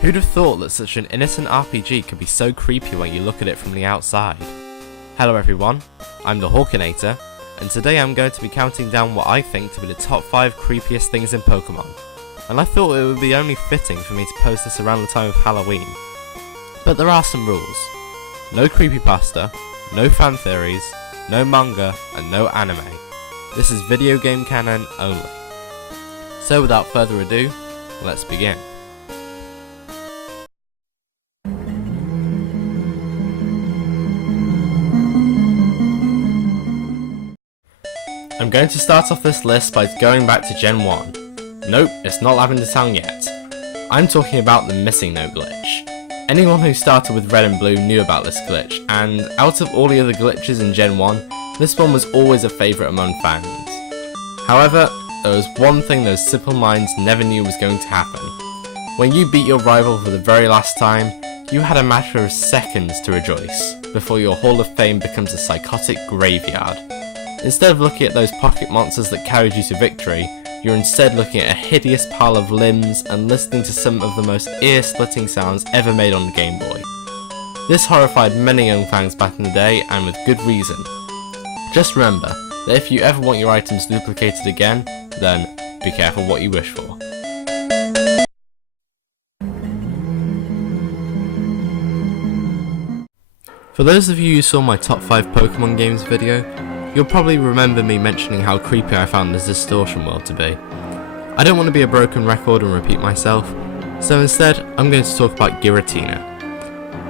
Who'd have thought that such an innocent RPG could be so creepy when you look at it from the outside? Hello everyone, I'm the Hawkinator, and today I'm going to be counting down what I think to be the top 5 creepiest things in Pokemon. And I thought it would be only fitting for me to post this around the time of Halloween. But there are some rules. No creepypasta, no fan theories, no manga, and no anime. This is video game canon only. So without further ado, let's begin. I'm going to start off this list by going back to Gen 1. Nope, it's not Lavender Town yet. I'm talking about the Missing Note glitch. Anyone who started with Red and Blue knew about this glitch, and out of all the other glitches in Gen 1, this one was always a favourite among fans. However, there was one thing those simple minds never knew was going to happen. When you beat your rival for the very last time, you had a matter of seconds to rejoice, before your Hall of Fame becomes a psychotic graveyard. Instead of looking at those pocket monsters that carried you to victory, you're instead looking at a hideous pile of limbs and listening to some of the most ear-splitting sounds ever made on the Game Boy. This horrified many young fans back in the day, and with good reason. Just remember that if you ever want your items duplicated again, then be careful what you wish for. For those of you who saw my top 5 Pokemon games video, you'll probably remember me mentioning how creepy I found the Distortion world to be. I don't want to be a broken record and repeat myself, so instead I'm going to talk about Giratina.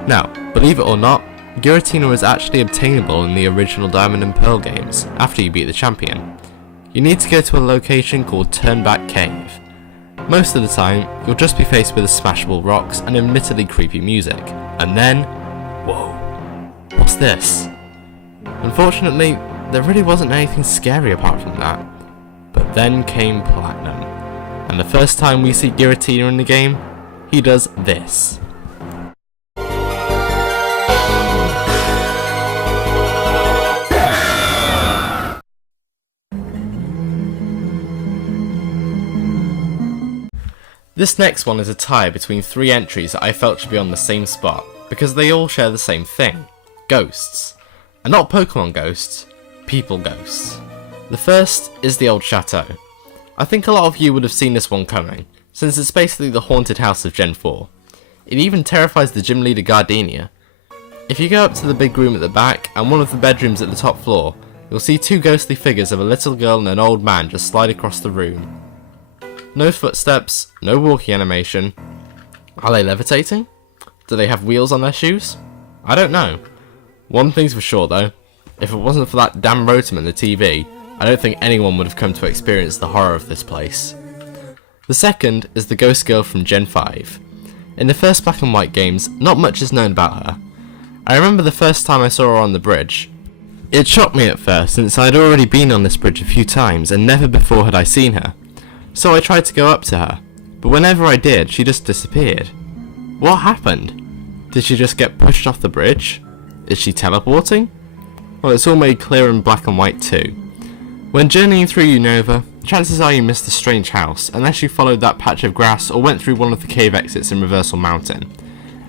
Now, believe it or not, Giratina was actually obtainable in the original Diamond and Pearl games, after you beat the champion. You need to go to a location called Turnback Cave. Most of the time, you'll just be faced with smashable rocks and admittedly creepy music, and then, whoa, what's this? Unfortunately, there really wasn't anything scary apart from that. But then came Platinum, and the first time we see Giratina in the game, he does this. This next one is a tie between 3 entries that I felt should be on the same spot, because they all share the same thing: ghosts. And not Pokemon ghosts, people ghosts. The first is the old chateau. I think a lot of you would have seen this one coming, since it's basically the haunted house of Gen 4. It even terrifies the gym leader Gardenia. If you go up to the big room at the back and one of the bedrooms at the top floor, you'll see 2 ghostly figures of a little girl and an old man just slide across the room. No footsteps, no walking animation. Are they levitating? Do they have wheels on their shoes? I don't know. One thing's for sure though, if it wasn't for that damn Rotom in the TV, I don't think anyone would have come to experience the horror of this place. The second is the ghost girl from Gen 5. In the first Black and White games, not much is known about her. I remember the first time I saw her on the bridge. It shocked me at first, since I had already been on this bridge a few times and never before had I seen her. So I tried to go up to her, but whenever I did, she just disappeared. What happened? Did she just get pushed off the bridge? Is she teleporting? Well, it's all made clear in Black and White too. When journeying through Unova, chances are you missed the strange house, unless you followed that patch of grass or went through one of the cave exits in Reversal Mountain.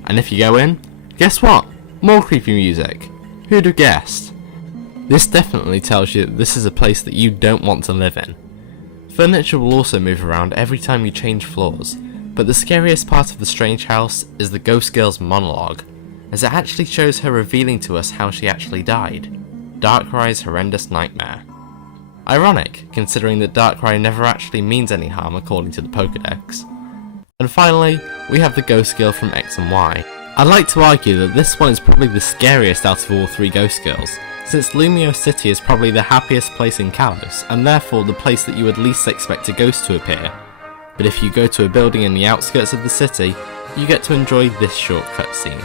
And if you go in, guess what? More creepy music. Who'd have guessed? This definitely tells you that this is a place that you don't want to live in. Furniture will also move around every time you change floors, but the scariest part of the strange house is the ghost girl's monologue, as it actually shows her revealing to us how she actually died. Darkrai's horrendous nightmare. Ironic, considering that Darkrai never actually means any harm according to the Pokedex. And finally, we have the ghost girl from X and Y. I'd like to argue that this one is probably the scariest out of all 3 ghost girls, since Lumio City is probably the happiest place in Kalos, and therefore the place that you would least expect a ghost to appear. But if you go to a building in the outskirts of the city, you get to enjoy this short cutscene.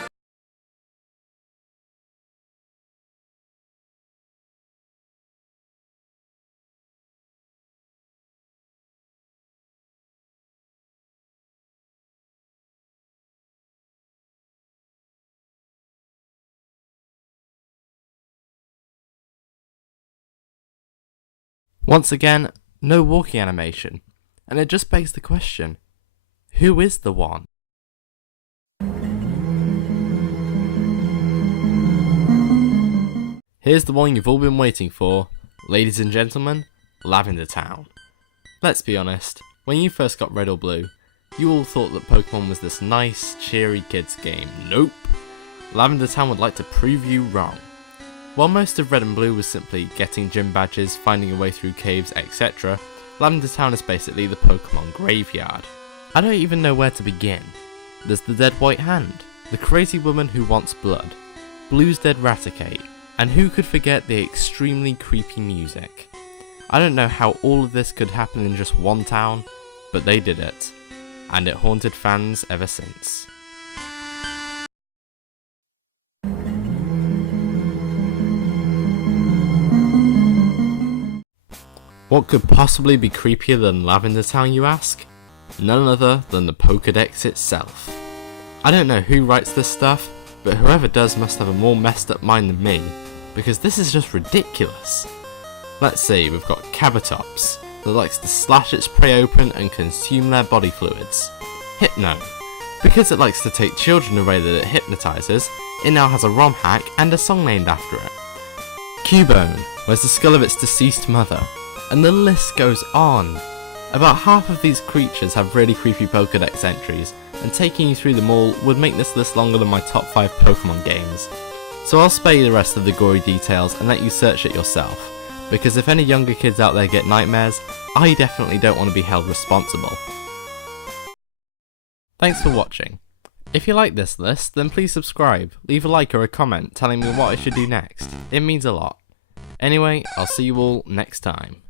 Once again, no walking animation, and it just begs the question, who is the one? Here's the one you've all been waiting for, ladies and gentlemen, Lavender Town. Let's be honest, when you first got Red or Blue, you all thought that Pokemon was this nice, cheery kids game. Nope! Lavender Town would like to prove you wrong. While most of Red and Blue was simply getting gym badges, finding a way through caves, etc., Lavender Town is basically the Pokemon graveyard. I don't even know where to begin. There's the dead White Hand, the crazy woman who wants blood, Blue's dead Raticate, and who could forget the extremely creepy music. I don't know how all of this could happen in just one town, but they did it, and it haunted fans ever since. What could possibly be creepier than Lavender Town, you ask? None other than the Pokédex itself. I don't know who writes this stuff, but whoever does must have a more messed up mind than me, because this is just ridiculous. Let's see, we've got Cabatops, that likes to slash its prey open and consume their body fluids. Hypno, because it likes to take children away that it hypnotizes, it now has a ROM hack and a song named after it. Cubone wears the skull of its deceased mother, and the list goes on. About half of these creatures have really creepy Pokédex entries, and taking you through them all would make this list longer than my top 5 Pokemon games. So I'll spare you the rest of the gory details and let you search it yourself, because if any younger kids out there get nightmares, I definitely don't want to be held responsible. Thanks for watching. If you like this list, then please subscribe, leave a like or a comment telling me what I should do next. It means a lot. Anyway, I'll see you all next time.